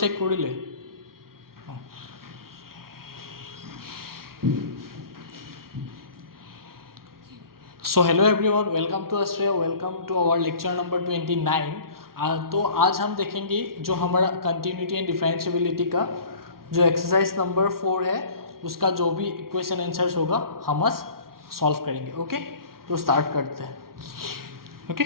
Check কৰিলে so hello everyone, welcome to Austria, welcome to our lecture number 29। तो आज हम देखेंगे जो हमारा कंटिन्यूटी एंड डिफरेंशिएबिलिटी का जो एक्सरसाइज नंबर 4 है उसका जो भी इक्वेशन आंसर्स होगा हम आज सॉल्व करेंगे। ओके, तो स्टार्ट करते हैं। ओके,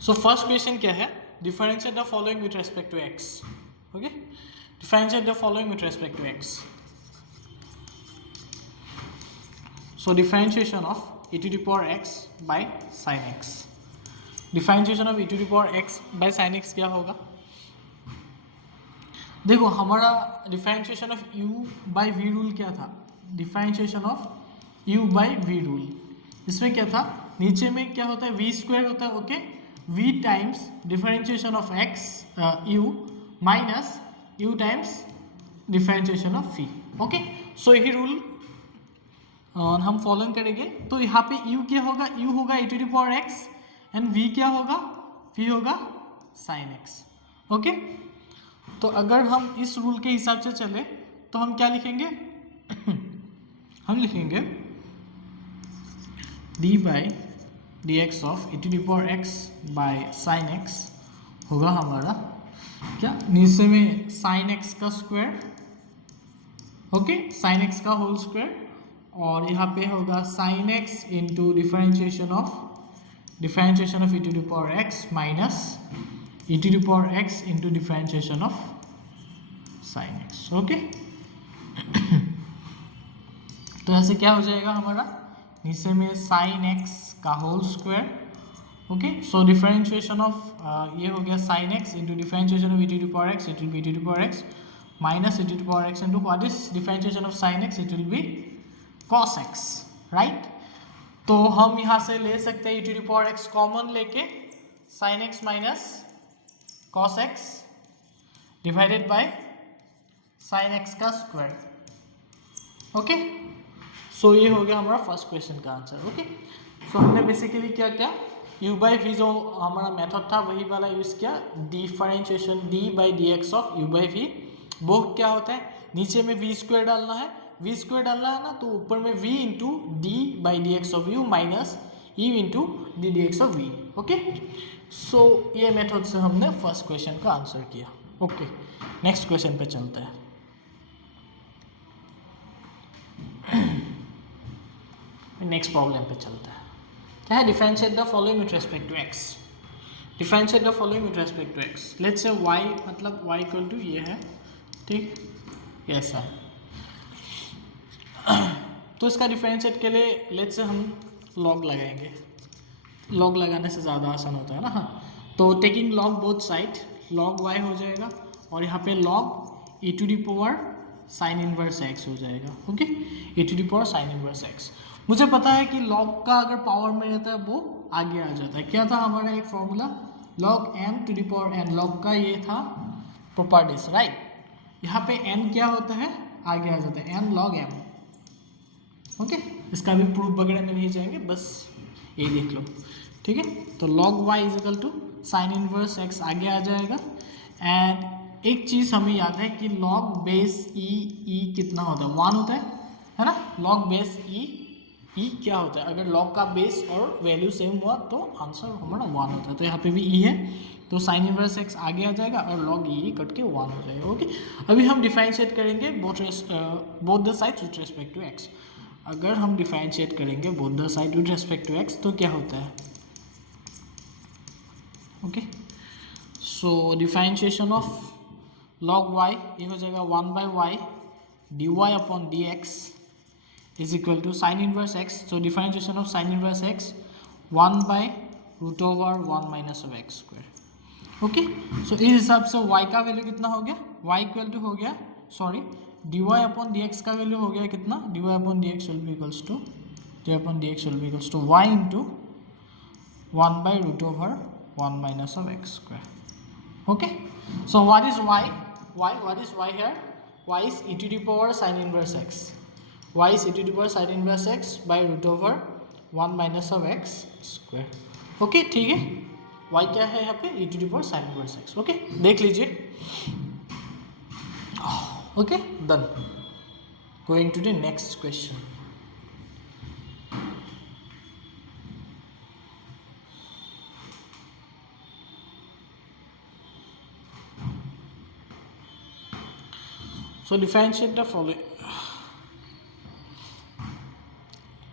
सो फर्स्ट क्वेश्चन क्या है, differentiate the following with respect to X. Okay, differentiate the following with respect to x. So differentiation of e to the power x by sin x. Differentiation of e to the power x by sin x क्या होगा? देखो हमारा differentiation of u by v rule क्या था? Differentiation of u by v rule इसमें क्या था? नीचे में क्या होता है? v square होता है। ओके, v times differentiation of x u minus u times differentiation of v। Okay, so यही रूल हम फॉलो करेंगे। तो यहाँ पे u क्या होगा? u होगा e to the power x and v क्या होगा? v होगा sin x। ओके, तो अगर हम इस रूल के हिसाब से चले तो हम क्या लिखेंगे? हम लिखेंगे d by dx of e to the power x by sin x होगा हमारा क्या? नीचे में sin x का स्क्वायर, ओके, sin x का होल स्क्वायर, और यहाँ पे होगा sin x into differentiation of e to the power x minus e to the power x into differentiation of sin x। ओके, तो ऐसे क्या हो जाएगा हमारा? नीचे में sin x का whole square, okay, so differentiation of ये हो गया sin x into differentiation of e to the power x, it will be e to the power x minus e to the power x into what is differentiation of sin x, it will be cos x, right? तो हम यहाँ से ले सकते हैं e to the power x common लेके sin x minus cos x divided by sin x का square. Okay, so ये हो गया हमारा फर्स्ट क्वेश्चन का आंसर। ओके, सो हमने बेसिकली क्या किया? u by v जो हमारा मेथड था वही वाला यूज किया, differentiation d by dx of u by v। वो क्या होता है? नीचे में v स्क्वायर डालना है, v स्क्वायर डालना है ना, तो ऊपर में v into D by D X of U minus e into D D X of v। Okay, so ये मेथड से हमने फर्स्ट क्वेश्चन का आंसर किया। ओके, नेक्स्ट क्वेश्चन पे चलते हैं। नेक्स्ट प्रॉब्लम पे चलते हैं। क्या है? Differentiate the following with respect to x। Differentiate the following with respect to x। Let's say y मतलब y इक्वल टू ये है, ठीक, ऐसा है। तो इसका डिफरेंशिएट के लिए लेट्स से हम लॉग लगाएंगे। लॉग लगाने से ज़्यादा आसान होता है ना। हाँ, तो taking log both side, log y हो जाएगा और यहाँ पे log e to the power sine inverse x हो जाएगा। Okay, e to the power sine inverse x। मुझे पता है कि लॉग का अगर पावर में रहता है वो आगे आ जाता है। क्या था हमारा एक formula? Log m to the power n। Log का ये था प्रॉपर्टीज, राइट? यहाँ पे n क्या होता है? आगे आ जाता है n log m। ओके, इसका भी प्रूफ वगैरह में नहीं जाएंगे, बस ये देख लो, ठीक है? तो log y is equal to sine inverse x आगे आ जाएगा। एंड एक चीज़ हमें याद है कि log बेस e कितना होता है? 1 होता है ना? log बेस e क्या होता है? अगर log का बेस और वैल्यू सेम हुआ तो आंसर हमारा 1 होता है। तो यहाँ पे भी e है, तो साइन इनवर्स x आगे आ जाएगा और log e कट के 1 हो जाएगा। ओके, अभी हम डिफरेंशिएट करेंगे both the sides with respect to x। अगर हम डिफरेंशिएट करेंगे both the side with respect to x तो क्या होता है? Okay, so differentiation of log y ये हो जाएगा 1 by Y D Y upon D X is equal to sine inverse x। So differentiation of sine inverse x 1 by root over 1 minus of x square. Okay, so इस हिसाब से y का value कितना हो गया? y इक्वल टू हो गया, sorry, dy upon dx का वैल्यू हो गया कितना? dy upon dx will be equals to y into 1 by root over 1 minus of x square. Okay, so what is y? What is y here? Y is e to the power sin inverse x. Y is e to the power sin inverse x by root over 1 minus of x square. Okay ठीक है, y क्या है यहाँ पे e to the power sine inverse x। Okay देख लीजिए। Okay done, going to the next question. So differentiate the following,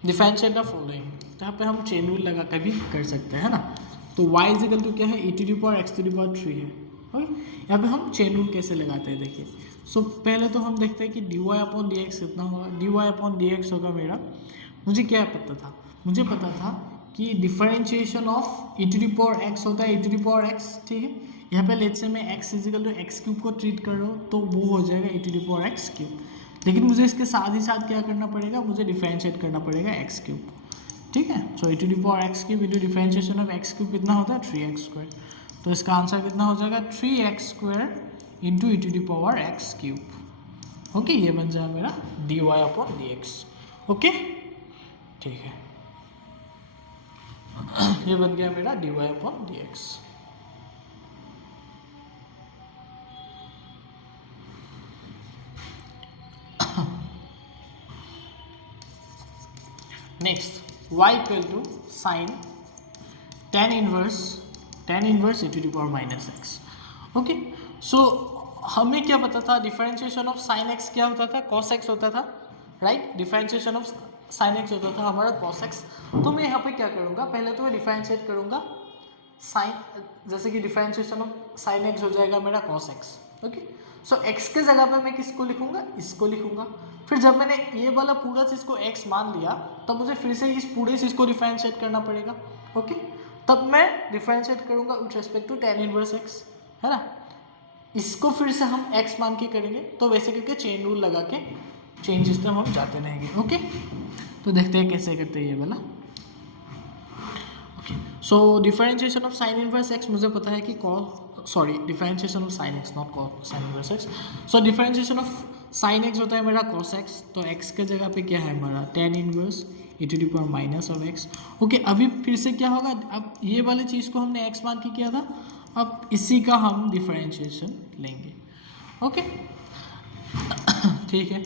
differentiate the following. यहाँ पे हम चेन रूल लगा कर भी कर सकते हैं, है ना। तो y इजिकल टू क्या है, e to the power x to the power 3 है। ओके, यहाँ पे हम चेन रूल कैसे लगाते हैं देखिए। सो पहले तो हम देखते हैं कि dy अपॉन dx कितना होगा। dy अपॉन dx होगा मेरा, मुझे क्या पता था, मुझे पता था कि differentiation of e to the power x होता है e to the power x, ठीक है। यहाँ पे लेट्स से मैं x equal to x cube को ट्रीट कर रहा हूँ, तो वो हो जाएगा e to the power x cube. लेकिन मुझे इसके साथ ही साथ क्या करना पड़ेगा, मुझे डिफरेंशिएट करना पड़ेगा एक्स क्यूब, ठीक है। So e to the power x cube into differentiation of x cube कितना होता है 3x स्क्वायर। तो इसका आंसर कितना हो जाएगा 3x square into e to the power x cube. Okay, ये बन जाएगा मेरा dy अपॉन dx। ओके ठीक है, ये बन गया मेरा dy upon dx। Next y equal to sine tan inverse e to the power minus X. Okay, so हमें क्या पता था, डिफरेंशिएशन ऑफ साइन एक्स क्या होता था, कॉस एक्स होता था, right. Differentiation of sine x होता था हमारा कॉस एक्स। तो मैं यहाँ पे क्या करूँगा, पहले तो मैं डिफरेंशिएट करूँगा साइन, जैसे कि डिफरेंशिएशन ऑफ साइन एक्स हो जाएगा मेरा कॉस एक्स। ओके, सो x के जगह पे मैं किसको लिखूंगा, इसको लिखूंगा। फिर जब मैंने ये वाला पूरा चीज़ को x मान लिया, तब मुझे फिर से इस पूरे चीज़ को डिफरेंशिएट करना पड़ेगा। ओके, तब मैं डिफरेंशिएट करूंगा with respect to tan inverse x, है ना। इसको फिर से हम x मान के करेंगे, तो वैसे करके चेन रूल लगा के चेन सिस्टम हम जाते रहेंगे। ओके, तो देखते हैं कैसे करते हैं ये वाला। Okay, so differentiation of sine inverse x मुझे पता है कि differentiation of sign x, not sign inverse x। So differentiation of sign x होता है मेरा cos x, तो x के जगह पे क्या है हमारा tan inverse e to the power minus of x। Okay, अभी फिर से क्या होगा, अब ये वाले चीज़ को हमने x मान के किया था, अब इसी का हम डिफरेंशिएशन लेंगे। ओके ठीक है,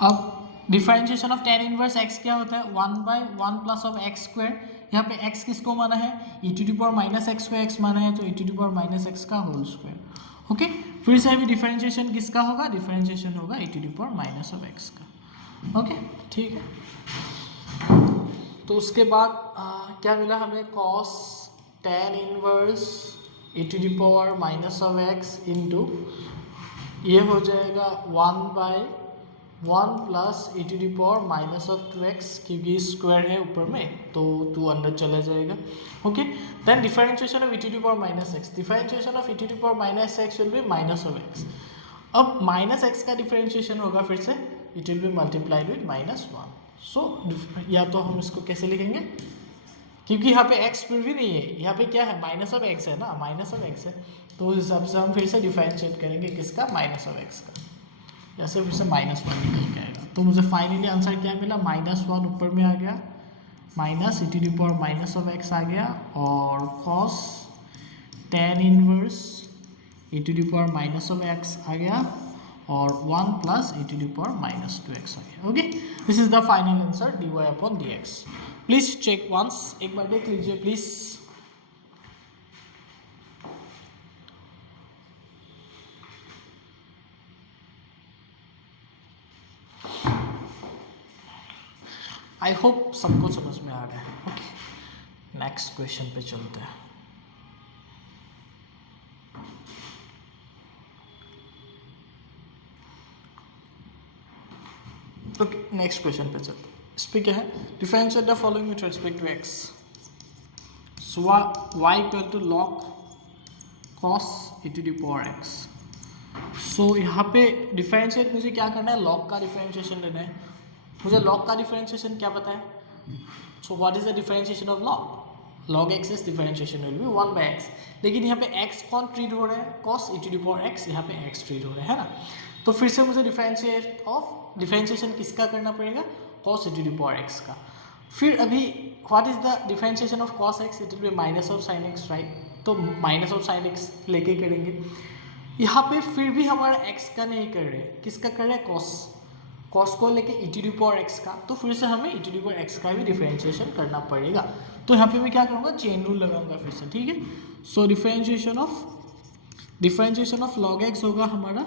अब differentiation of tan inverse x क्या होता है, 1/1 प्लस ऑफ x स्क्वायर। यहाँ पे x किसको माना है, e to the power minus x को x माना है, तो e to the power minus x का होल स्क्वायर। ओके, फिर से अभी डिफरेंशिएशन किसका होगा, डिफरेंशिएशन होगा e to the power minus of x का। ओके ठीक है, तो उसके बाद क्या मिला हमें, cos tan inverse e to the power minus of x into ये हो जाएगा 1/1 plus e to the power minus of 2x, क्योंकि स्क्वायर है ऊपर में तो 2 अंदर चला जाएगा। Okay, then differentiation of e to the power minus x, differentiation of e to the power minus x will be minus of x। अब minus x का डिफरेंशिएशन होगा फिर से, it will be multiplied with -1। So या तो हम इसको कैसे लिखेंगे, क्योंकि यहाँ पे x फिर भी नहीं है, यहाँ पे क्या है माइनस ऑफ x है ना, माइनस ऑफ x है, तो उस हिसाब से हम फिर से डिफरेंशिएट करेंगे किसका, माइनस ऑफ x का। जैसे फिर से -1 निकल के आएगा, तो मुझे फाइनली आंसर क्या मिला, -1 ऊपर में आ गया, minus e to the power minus of x आ गया, और cos tan inverse e to the power minus of x आ गया, और 1 plus e to the power minus 2x आ गया। Okay, this is the final answer dy upon dx। Please check once, एक बार देख लीजिए प्लीज। आई होप सबको समझ में आ रहा है। ओके, नेक्स्ट क्वेश्चन पे चलते हैं। ओके, नेक्स्ट क्वेश्चन पे चलते हैं। इस पे क्या है, differentiate the following with respect to x। So y equal to log cos e to the power x। So यहाँ पे डिफरेंशिएट मुझे क्या करना है, log का डिफरेंशिएशन लेना है। मुझे log का डिफरेंशिएशन क्या पता है, सो what is the differentiation of log x is differentiation will be 1/x। लेकिन यहाँ पे x कौन ट्रीट हो रहा है, cos e to the power x, यहाँ पे x ट्रीट हो रहा है ना। तो फिर से मुझे डिफरेंशिएट ऑफ डिफरेंशिएशन किसका करना पड़ेगा, cos e to the power x का। फिर अभी what is the differentiation of cos x, it will be minus of sin x, right. तो माइनस ऑफ sin x लेके करेंगे। यहाँ पे फिर भी हमारा x का नहीं कर रहे, किसका कर रहे हैं, cos को लेके e to the power x का। तो फिर से हमें e to the power x का भी डिफरेंशिएशन करना पड़ेगा। तो यहाँ पे मैं क्या करूँगा, चेन रूल लगाऊंगा फिर से, ठीक है। सो डिफरेंशिएशन ऑफ log x होगा हमारा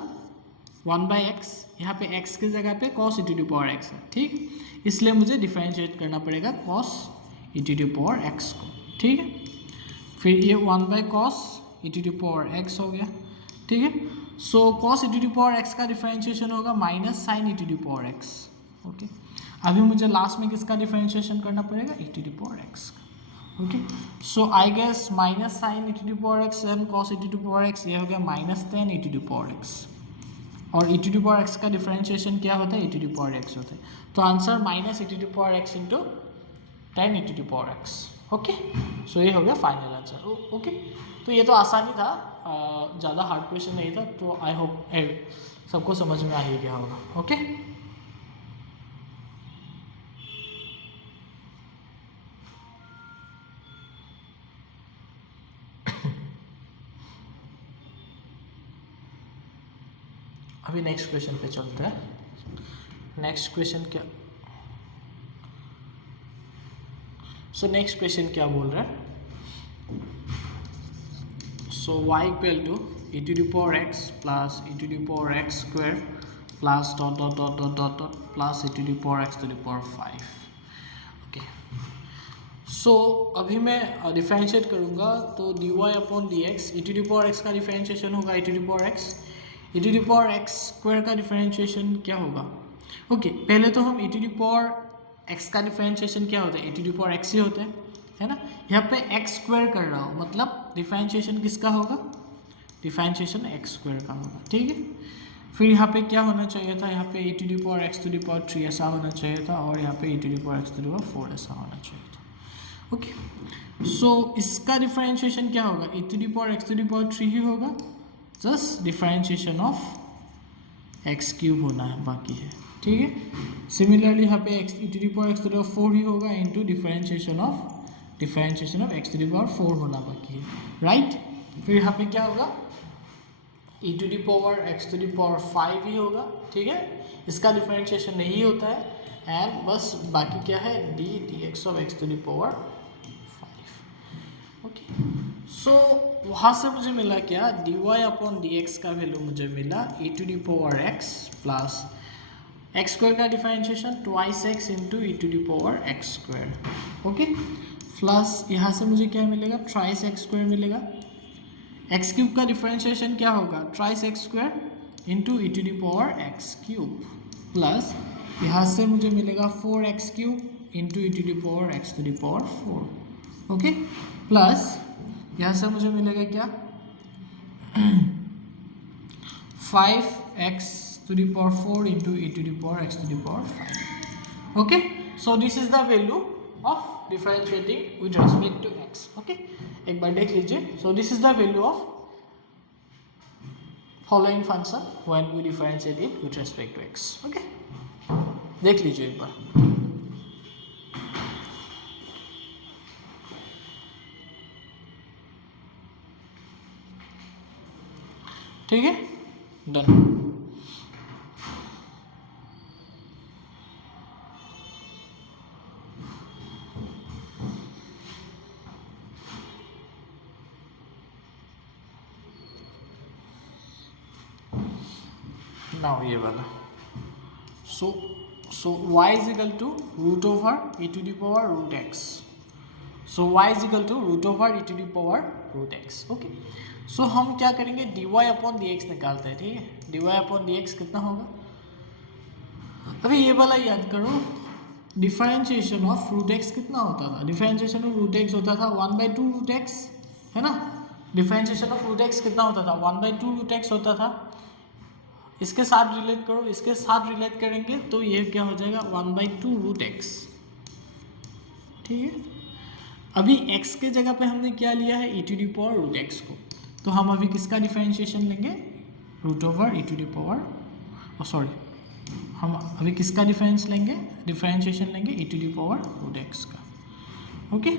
1/x, यहाँ पे x की जगह पे cos e to the power x है, ठीक। इसलिए मुझे डिफरेंशिएट करना पड़ेगा cos e to the power x को, ठीक है। फिर ये 1/cos e to the power x हो गया, ठीक है। सो cos e to the power x का डिफरेंशिएशन होगा minus sin e to the power x, okay. अभी मुझे लास्ट में किसका डिफरेंशिएशन करना पड़ेगा, e to the power x का, okay. So I guess minus sin e to the power x and cos e to the power x, ये हो गया minus tan e to the power x। और e to the power x का differentiation क्या होता है, e to the power x होता है। तो answer minus e to the power x into tan e to the power x, okay. So ये हो गया फाइनल आंसर, ओके। तो ये तो आसानी था, ज़्यादा हार्ड क्वेश्चन नहीं था। तो आई होप सबको समझ में आ ही गया होगा, ओके। अभी नेक्स्ट क्वेश्चन पे चलते हैं। नेक्स्ट क्वेश्चन क्या, सो नेक्स्ट क्वेश्चन क्या बोल रहा है, so y equal to e to the power x plus e to the power x square plus dot dot dot dot dot dot plus e to the power x to the power 5, okay. So अभी मैं differentiate करूँगा, तो dy upon dx, e to the power x का differentiation होगा e to the power x, e to the power x square का differentiation क्या होगा, okay. पहले तो हम e to the power x का डिफरेंशिएशन क्या होता है, e to the power x ही होता है ना। यहाँ पे x स्क्वायर कर रहा हूँ, मतलब डिफरेंशिएशन किसका होगा, डिफरेंशिएशन x स्क्वायर का होगा, ठीक है। फिर यहाँ पे क्या होना चाहिए था, यहाँ पे e to the power x to the power 3 ऐसा होना चाहिए था, और यहाँ पे e to the power x to the power 4 ऐसा होना चाहिए था, ओके। सो इसका डिफरेंशिएशन क्या होगा, e to the power x to the power 3 ही होगा, just differentiation of x cube होना है, बाकी है, ठीक है। सिमिलरली यहाँ पे x e to the power x to the power 4 ही होगा, into differentiation of x to the power 4 होना बाकी है, राइट। फिर यहाँ पे क्या होगा, e to the power x to the power 5 ही होगा, ठीक है। इसका डिफरेंशिएशन नहीं होता है, एंड बस बाकी क्या है, dx of x to the power 5, okay. So वहाँ से मुझे मिला क्या, dy अपॉन dx का वैल्यू मुझे मिला e to the power x plus x square का differentiation twice x into e to the power x square, okay. Plus यहाँ से मुझे क्या मिलेगा, ट्राइस x स्क्वायर मिलेगा। x क्यूब का डिफरेंशिएशन क्या होगा, thrice x square into e to the power x cube, plus यहाँ से मुझे मिलेगा 4x cube into e to the power x to the power 4, okay. Plus यहाँ से मुझे मिलेगा क्या, 5x to the power 4 into e to the power x to the power 5, okay। So this is the value of differentiating with respect to x, okay। एक बार देख लीजिए, so this is the value of following function when we differentiate it with respect to x, okay। देख लीजिए एक बार, ठीक है, done. Now ये वाला, so y is equal to root over e to the power root x, so y is equal to root over e to the power root x, okay. So हम क्या करेंगे, dy अपॉन dx निकालते हैं, ठीक है। dy upon dx कितना होगा, अभी ये वाला याद करो, डिफरेंशिएशन ऑफ रूट एक्स कितना होता था, डिफरेंशिएशन ऑफ रूट एक्स होता था 1/2 रूट एक्स, है ना। डिफरेंशिएशन ऑफ रूट एक्स कितना होता था, 1/2 रूट एक्स होता था। इसके साथ रिलेट करो, इसके साथ रिलेट करेंगे तो ये क्या हो जाएगा, 1/2 रूट एक्स, ठीक है। अभी x के जगह पे हमने क्या लिया है, e to the power root x को, तो हम अभी किसका डिफरेंशिएशन लेंगे, root over e to the power, sorry हम अभी किसका डिफरेंस लेंगे, डिफरेंशिएशन लेंगे e to the power root x का। ओके,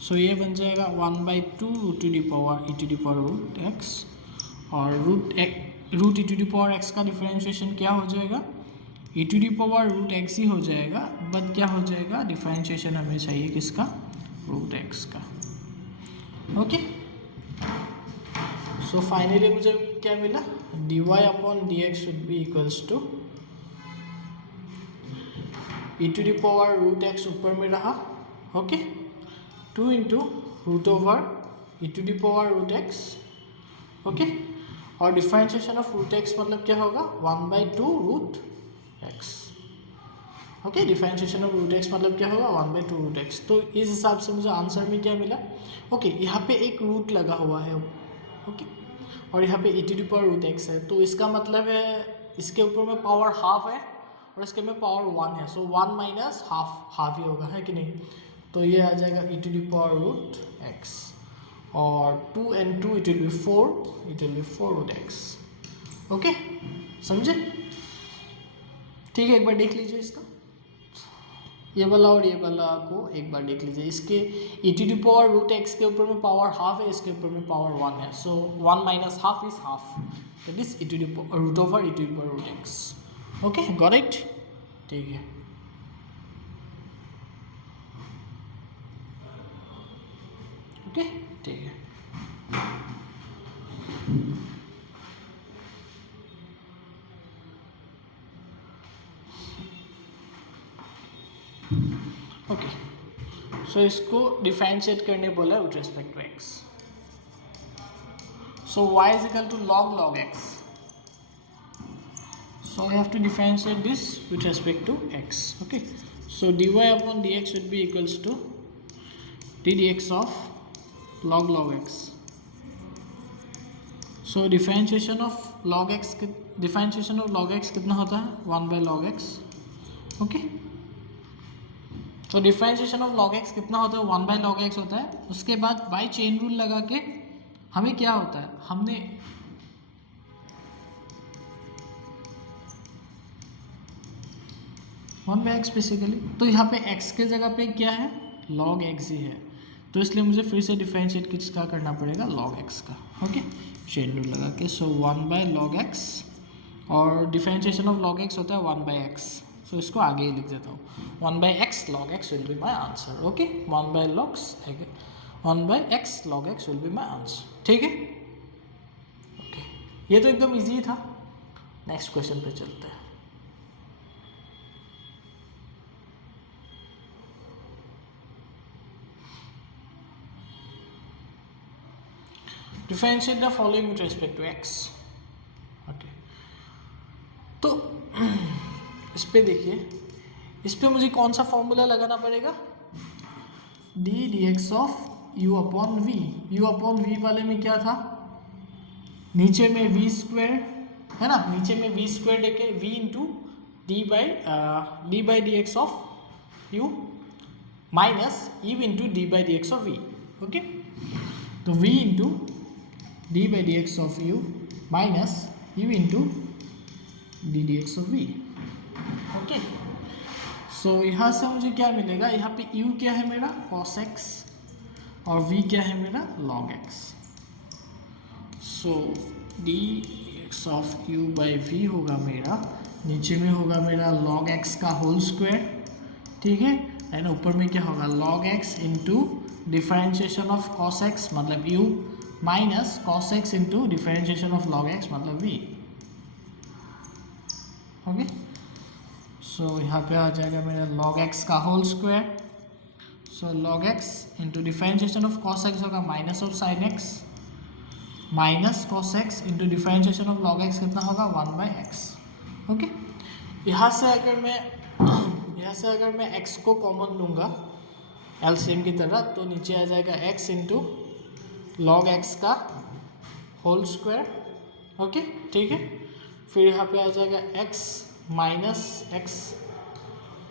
सो ये बन जाएगा 1/2 root to the power e to the power root x, और root e to the power x का डिफरेंशिएशन क्या हो जाएगा, e to the power root X ही हो जाएगा, बट क्या हो जाएगा, डिफरेंशिएशन हमें चाहिए किसका, रूट एक्स का। ओके, सो फाइनली मुझे क्या मिला, dy upon D x should be equals to e to the power root x ऊपर में रहा, okay, 2 into root over e to the power root x, okay, और डिफरेंशिएशन ऑफ रूट एक्स मतलब क्या होगा, 1/2 root x. Okay, differentiation of root x मतलब क्या होगा, 1/2 रूट एक्स। तो इस हिसाब से मुझे आंसर में क्या मिला, ओके, यहाँ पे एक रूट लगा हुआ है, ओके, और यहाँ पे e to the power root x है, तो इसका मतलब है इसके ऊपर में पावर हाफ है और इसके में पावर 1 है, सो 1 माइनस हाफ, हाफ ही होगा, है कि नहीं। तो ये आ जाएगा e to the power root x, और 2 and 2 it will be 4 root x. Okay, समझे, ठीक है, एक बार देख लीजिए इसका, ये वाला और ये वाला को एक बार देख लीजिए। इसके e to the power root x के ऊपर में पावर हाफ है, इसके ऊपर में पावर 1 है, so 1 minus half is half, that is e to the root over e to the power root x. Okay, got it, ठीक है। ओके, ठीक है। ओके, सो इसको डिफरेंशिएट करने बोला है with respect to x, so y is equal to log x, so I have to differentiate this with respect to x. Okay, so dy upon dx should be equals to d dx of log x. So differentiation of log x कितना होता है, 1/log x। ओके, तो differentiation of log x कितना होता है, 1/log x होता है। उसके बाद बाय चेन रूल लगा के हमें क्या होता है, हमने 1/x बेसिकली, तो यहाँ पे x के जगह पे क्या है, log x ही है, तो इसलिए मुझे फिर से डिफरेंशिएट किसका करना पड़ेगा, log x का। ओके, चेन रूल लगा के, सो 1/log x, और डिफरेंशिएशन ऑफ log x होता है 1/x, सो इसको आगे ही लिख देता हूँ, 1/x log x will be my answer. Okay, 1/x log x will be my answer, ठीक है। ओके, ये तो एकदम ईजी था। नेक्स्ट क्वेश्चन पे चलते हैं। Differentiate the following with respect to x. Okay. तो इस पे देखिए, इस पे मुझे कौन सा फॉर्मूला लगाना पड़ेगा, d dx of u upon v। u upon v वाले में क्या था, नीचे में v स्क्वायर है ना, नीचे में v स्क्वायर लेके v into D by D X of u minus u into D by D X of v। Okay, तो v into d by dx of u minus u into d dx of v। Okay, so यहाँ से मुझे क्या मिलेगा, यहाँ पे u क्या है मेरा cos x और v क्या है मेरा log x, so d dx of u by v होगा मेरा, नीचे में होगा मेरा log x का होल स्क्वायर, ठीक है, एंड ऊपर में क्या होगा log x into differentiation of cos x मतलब u minus cos x into differentiation of log x मतलब v। ओके, सो यहाँ पे आ जाएगा मेरा log x का whole square, so log x into differentiation of cos x होगा minus of sin x, minus cos x into differentiation of log x कितना होगा 1/x। ओके, यहाँ से अगर मैं x को कॉमन लूँगा एलसीएम की तरह, तो नीचे आ जाएगा x इंटू log x का होल स्क्वायर। ओके, ठीक है, फिर यहाँ पे आ जाएगा x minus x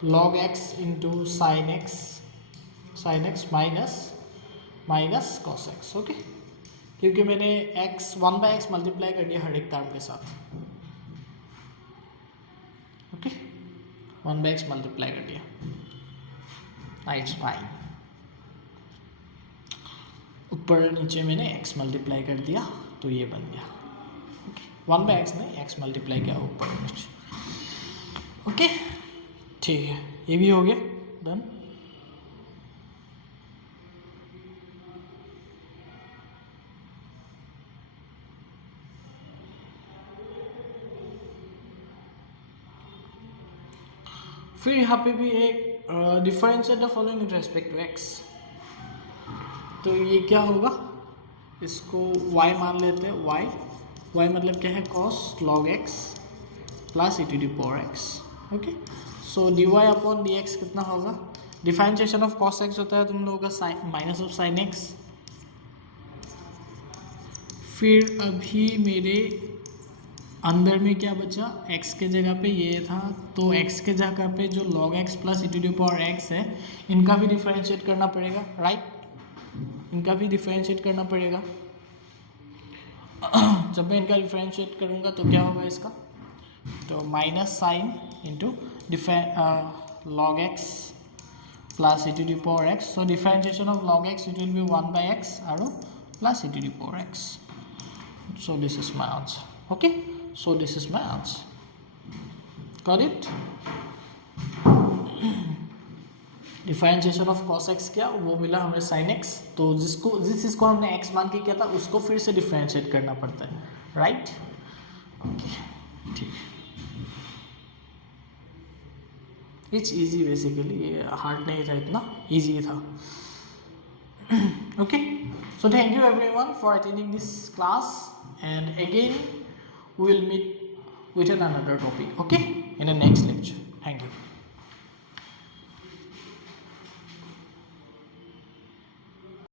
log x into sine x minus cos x। Okay, क्योंकि मैंने x 1/x मल्टीप्लाई कर दिया हर एक टर्म के साथ। ओके, 1 बाई एक्स मल्टीप्लाई कर दिया, इट्स फाइन। ऊपर नीचे मैंने x मल्टीप्लाई कर दिया तो ये बन गया। ओके, 1 बाई एक्स नहीं, x मल्टीप्लाई किया ऊपर नीचे। ओके ठीक है, ये भी हो गया डन। फिर यहाँ पे भी एक differentiate the following with respect to x, तो ये क्या होगा, इसको y मान लेते हैं। y मतलब क्या है, cos log x plus e to the power x। Okay, so dy upon dx कितना होगा, डिफरेंशिएशन ऑफ cos x होता है तुम लोगों का माइनस ऑफ sin x। फिर अभी मेरे अंदर में क्या बचा, x के जगह पे ये था, तो x के जगह पे जो log x plus e to the power x है, इनका भी डिफरेंशिएट करना पड़ेगा, राइट, इनका भी डिफरेंशिएट करना पड़ेगा। जब मैं इनका डिफरेंशिएट करूँगा तो क्या होगा इसका, तो minus sine into log x plus e to the power x, so differentiation of log x it will be 1 by x और plus e to the power x। So this is my answer. Okay, so this is my answer. Got it? Differentiation of cos x क्या, वो मिला हमें sin x, तो जिस चीज़ को हमने x मान के किया था उसको फिर से डिफरेंशिएट करना पड़ता है, राइट। ओके ठीक, इट्स इजी बेसिकली, ये हार्ड नहीं था, इतना इजी था। Okay, so thank you everyone for attending this class, and again we will meet with another topic, okay, in the next lecture. Thank you.